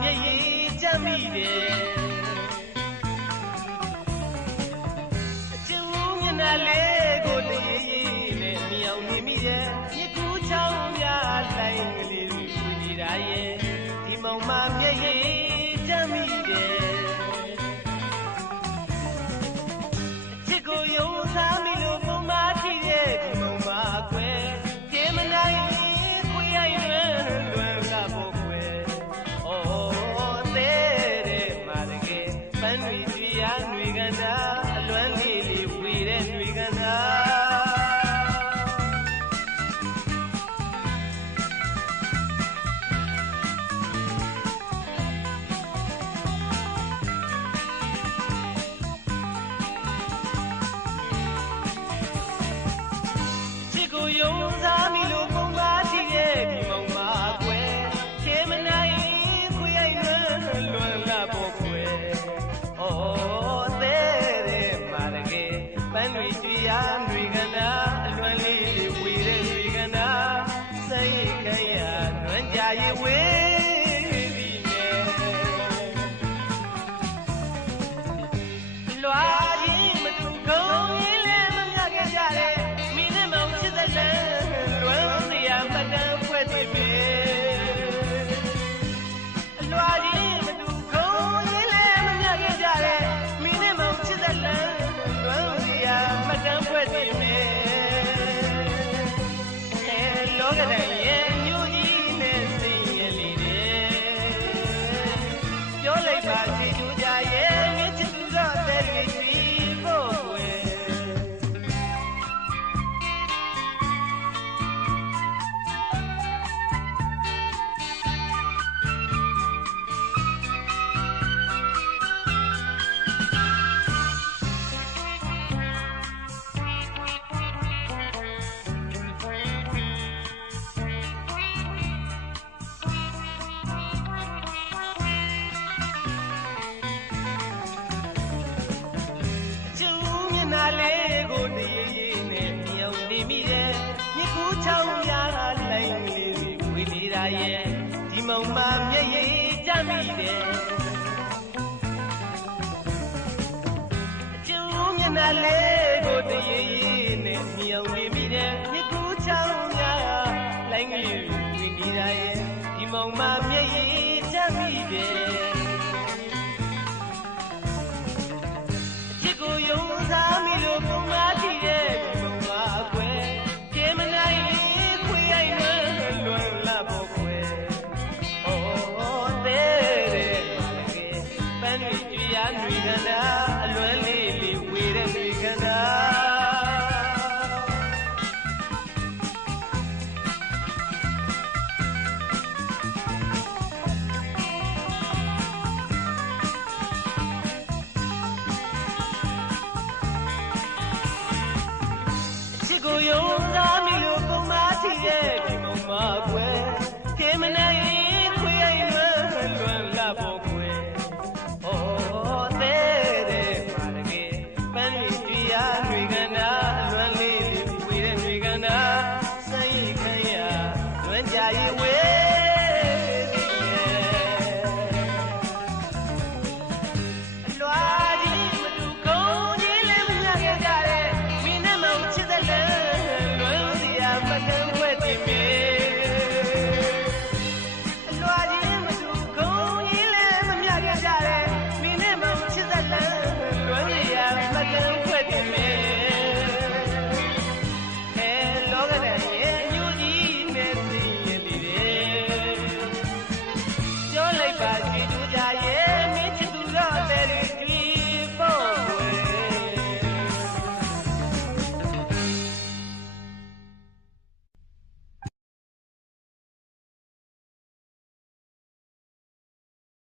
မျက်ရည်ကျမိတယ်အကျဉ်းမျက်နှာလေးကိုတရေရေနဲ့မြောင်နေမိရဲ့မြကူးချောင်းများလိုင်းကလေးကိုကြည်ရရဲ့ဒီမောင်မ တွေ့မယ်အဲလောကဓာတ် ချောင်းရလာလိုင်းလေးတွေဝေနေတာရဲ့ဒီမောင်မမျက်ရည်ကြမိတယ်အကျိုးမျက်နှာလေးကိုတရေရေနဲ့မြောင်နေမိတယ်မြကူချောင်းရလိုင်းလေးတွေဝေနေတာရဲ့ဒီမောင်မမျက်ရည်ကြမိတယ် Suyo un dami lo kumasiye